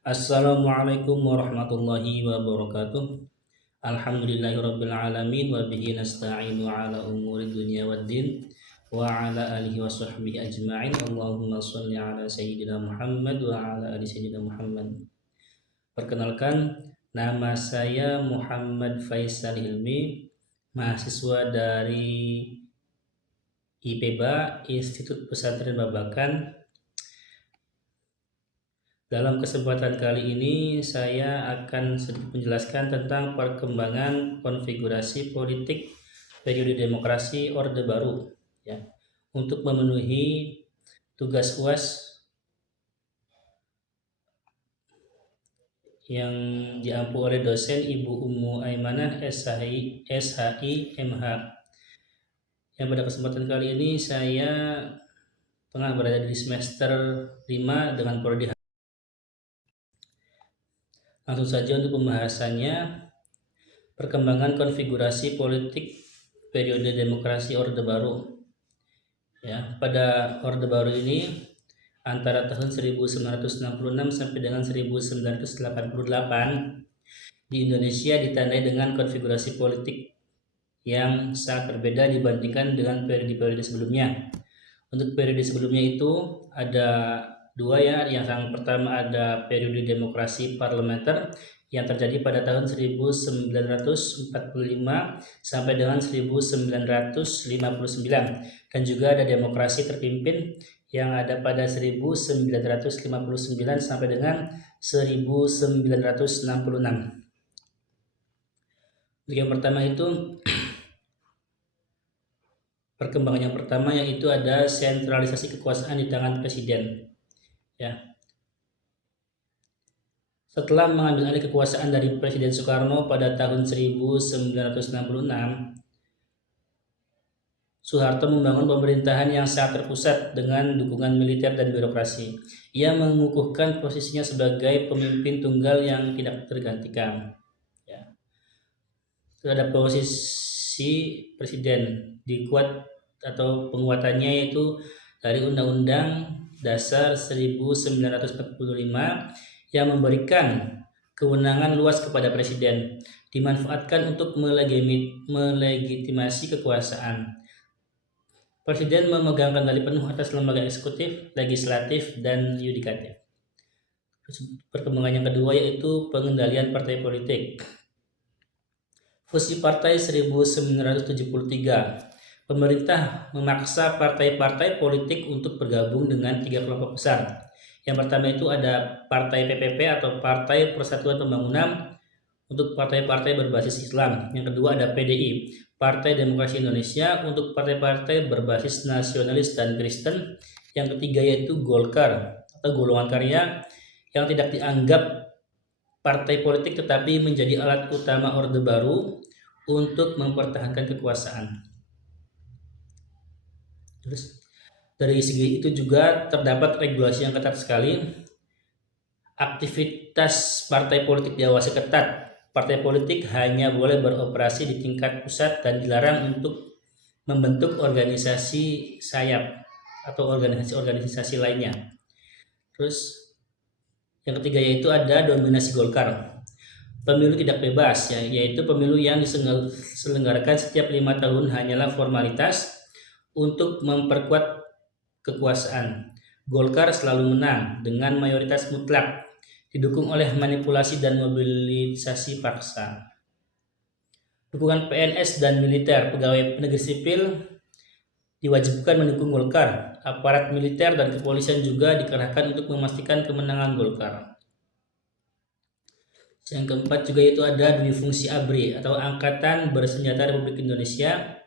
Assalamualaikum warahmatullahi wabarakatuh. Alhamdulillahirabbil alamin wa bihi nasta'inu ala umuri dunya waddin wa ala alihi wa sahbihi ajma'in. Allahumma shalli ala sayyidina Muhammad wa ala ali sayyidina Muhammad. Perkenalkan, nama saya Muhammad Faisal Hilmi, mahasiswa dari IPBA, Institut Pesantren Babakan. Dalam kesempatan kali ini saya akan sedikit menjelaskan tentang perkembangan konfigurasi politik periode demokrasi Orde Baru ya. Untuk memenuhi tugas UAS yang diampu oleh dosen Ibu Ummu Aimanah SHI MH. Yang pada kesempatan kali ini saya tengah berada di semester 5 dengan prodi. Langsung saja untuk pembahasannya, perkembangan konfigurasi politik periode demokrasi Orde Baru. Ya, pada Orde Baru ini antara tahun 1966 sampai dengan 1988 di Indonesia ditandai dengan konfigurasi politik yang sangat berbeda dibandingkan dengan periode-periode sebelumnya. Untuk periode sebelumnya itu ada dua ya. Yang pertama ada periode demokrasi parlementer yang terjadi pada tahun 1945 sampai dengan 1959, dan juga ada demokrasi terpimpin yang ada pada 1959 sampai dengan 1966. Untuk yang pertama itu perkembangan yang pertama yaitu ada sentralisasi kekuasaan di tangan presiden. Ya. Setelah mengambil alih kekuasaan dari Presiden Soekarno pada tahun 1966, Soeharto membangun pemerintahan yang sangat terpusat dengan dukungan militer dan birokrasi. Ia mengukuhkan posisinya sebagai pemimpin tunggal yang tidak tergantikan. Ya. Terhadap posisi presiden dikuat atau penguatannya yaitu dari Undang-Undang Dasar 1945 yang memberikan kewenangan luas kepada presiden, dimanfaatkan untuk melegitimasi kekuasaan. Presiden memegang kendali penuh atas lembaga eksekutif, legislatif, dan yudikatif. Perkembangan yang kedua yaitu pengendalian partai politik. Fusi partai 1973. Pemerintah memaksa partai-partai politik untuk bergabung dengan 3 kelompok besar. Yang pertama itu ada Partai PPP atau Partai Persatuan Pembangunan untuk partai-partai berbasis Islam. Yang kedua ada PDI, Partai Demokrasi Indonesia, untuk partai-partai berbasis nasionalis dan Kristen. Yang ketiga yaitu Golkar atau golongan karya yang tidak dianggap partai politik tetapi menjadi alat utama Orde Baru untuk mempertahankan kekuasaan. Terus dari segi itu juga terdapat regulasi yang ketat sekali. Aktivitas partai politik diawasi ketat. Partai politik hanya boleh beroperasi di tingkat pusat dan dilarang untuk membentuk organisasi sayap atau organisasi-organisasi lainnya. Terus yang ketiga yaitu ada dominasi Golkar. Pemilu tidak bebas, yaitu pemilu yang diselenggarakan setiap 5 tahun hanyalah formalitas untuk memperkuat kekuasaan. Golkar selalu menang dengan mayoritas mutlak, didukung oleh manipulasi dan mobilisasi paksa. Dukungan PNS dan militer, pegawai negeri sipil diwajibkan mendukung Golkar. Aparat militer dan kepolisian juga dikerahkan untuk memastikan kemenangan Golkar. Yang keempat juga itu ada Dwi Fungsi ABRI atau Angkatan Bersenjata Republik Indonesia.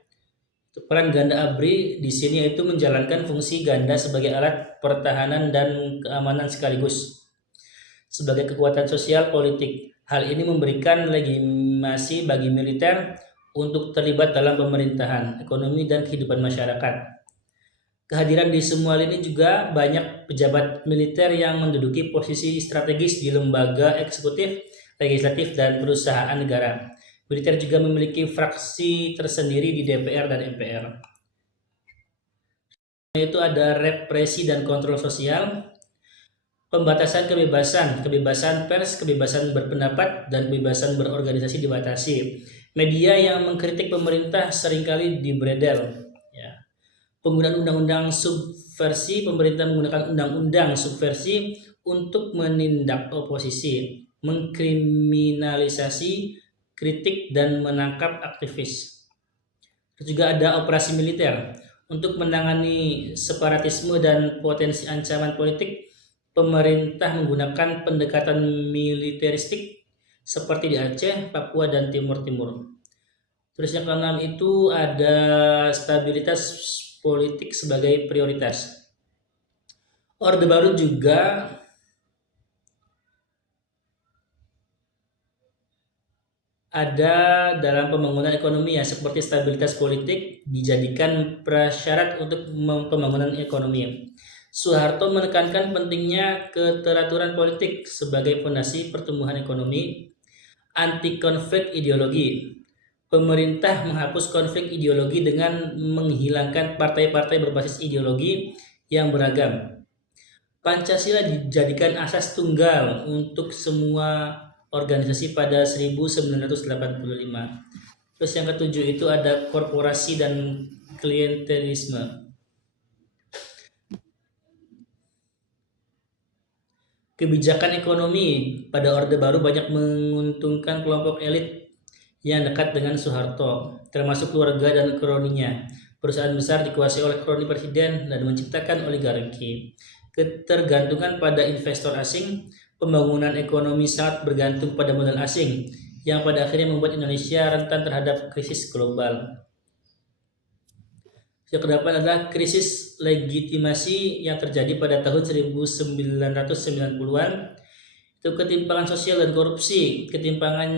Peran ganda ABRI di sini yaitu menjalankan fungsi ganda sebagai alat pertahanan dan keamanan sekaligus sebagai kekuatan sosial politik. Hal ini memberikan legitimasi bagi militer untuk terlibat dalam pemerintahan, ekonomi, dan kehidupan masyarakat. Kehadiran di semua lini juga banyak pejabat militer yang menduduki posisi strategis di lembaga eksekutif, legislatif, dan perusahaan negara. Militer juga memiliki fraksi tersendiri di DPR dan MPR. Itu ada represi dan kontrol sosial. Pembatasan kebebasan pers, kebebasan berpendapat, dan kebebasan berorganisasi dibatasi. Media yang mengkritik pemerintah seringkali dibredel. Ya. Penggunaan undang-undang subversi, pemerintah menggunakan undang-undang subversi untuk menindak oposisi, mengkriminalisasi kritik, dan menangkap aktivis. Terus juga ada operasi militer. Untuk menangani separatisme dan potensi ancaman politik, pemerintah menggunakan pendekatan militeristik seperti di Aceh, Papua, dan Timur Timur. Terus yang keenam itu ada stabilitas politik sebagai prioritas. Orde Baru juga ada dalam pembangunan ekonomi ya, seperti stabilitas politik dijadikan prasyarat untuk pembangunan ekonomi. Soeharto menekankan pentingnya keteraturan politik sebagai fondasi pertumbuhan ekonomi. Anti konflik ideologi. Pemerintah menghapus konflik ideologi dengan menghilangkan partai-partai berbasis ideologi yang beragam. Pancasila dijadikan asas tunggal untuk semua organisasi pada 1985. Terus yang ketujuh itu ada korporasi dan klientelisme. Kebijakan ekonomi pada Orde Baru banyak menguntungkan kelompok elit yang dekat dengan Soeharto, termasuk keluarga dan kroninya. Perusahaan besar dikuasai oleh kroni presiden dan menciptakan oligarki. Ketergantungan pada investor asing, pembangunan ekonomi sangat bergantung pada modal asing, yang pada akhirnya membuat Indonesia rentan terhadap krisis global. Yang kedepan adalah krisis legitimasi yang terjadi pada tahun 1990-an. Itu ketimpangan sosial dan korupsi, ketimpangan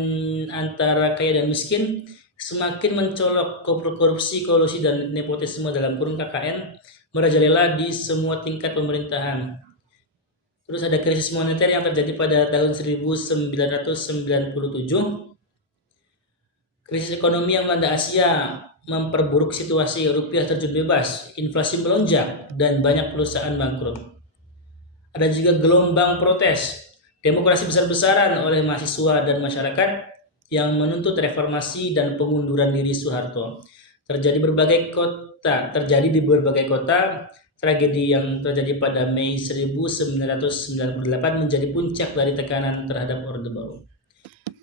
antara kaya dan miskin semakin mencolok. Korupsi, kolusi, dan nepotisme dalam kurung KKN merajalela di semua tingkat pemerintahan. Terus ada krisis moneter yang terjadi pada tahun 1997. Krisis ekonomi yang melanda Asia memperburuk situasi, rupiah terjun bebas, inflasi melonjak, dan banyak perusahaan bangkrut. Ada juga gelombang protes, demokrasi besar-besaran oleh mahasiswa dan masyarakat yang menuntut reformasi dan pengunduran diri Soeharto. Terjadi di berbagai kota. Tragedi yang terjadi pada Mei 1998 menjadi puncak dari tekanan terhadap Orde Baru.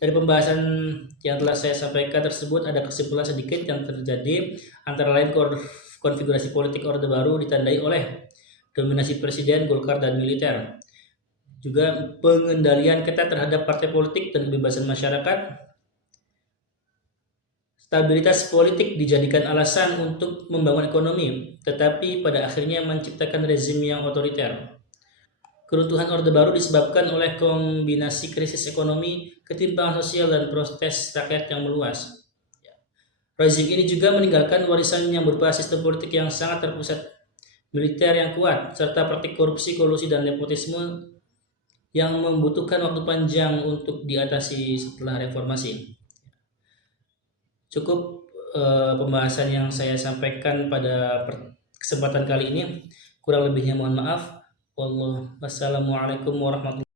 Dari pembahasan yang telah saya sampaikan tersebut ada kesimpulan sedikit yang terjadi, antara lain konfigurasi politik Orde Baru ditandai oleh dominasi presiden, Golkar, dan militer. Juga pengendalian ketat terhadap partai politik dan kebebasan masyarakat. Stabilitas politik dijadikan alasan untuk membangun ekonomi, tetapi pada akhirnya menciptakan rezim yang otoriter. Keruntuhan Orde Baru disebabkan oleh kombinasi krisis ekonomi, ketimpangan sosial, dan protes rakyat yang meluas. Rezim ini juga meninggalkan warisan yang berupa sistem politik yang sangat terpusat, militer yang kuat, serta praktik korupsi, kolusi, dan nepotisme yang membutuhkan waktu panjang untuk diatasi setelah reformasi. Cukup pembahasan yang saya sampaikan pada kesempatan kali ini. Kurang lebihnya mohon maaf. Wassalamualaikum warahmatullahi wabarakatuh.